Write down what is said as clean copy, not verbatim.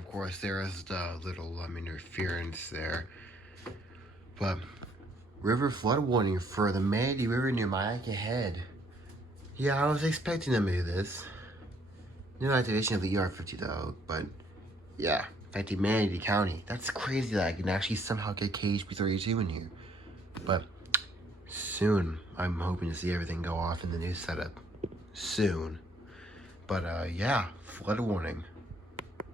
of course, there is the little interference there. But river flood warning for the Manatee River near Myakka Head. Yeah, I was expecting them to do this. No activation of the ER50 though, but yeah, affecting Manatee County. That's crazy that I can actually somehow get KHB32 in here. But soon, I'm hoping to see everything go off in the new setup. Soon. But yeah, flood warning.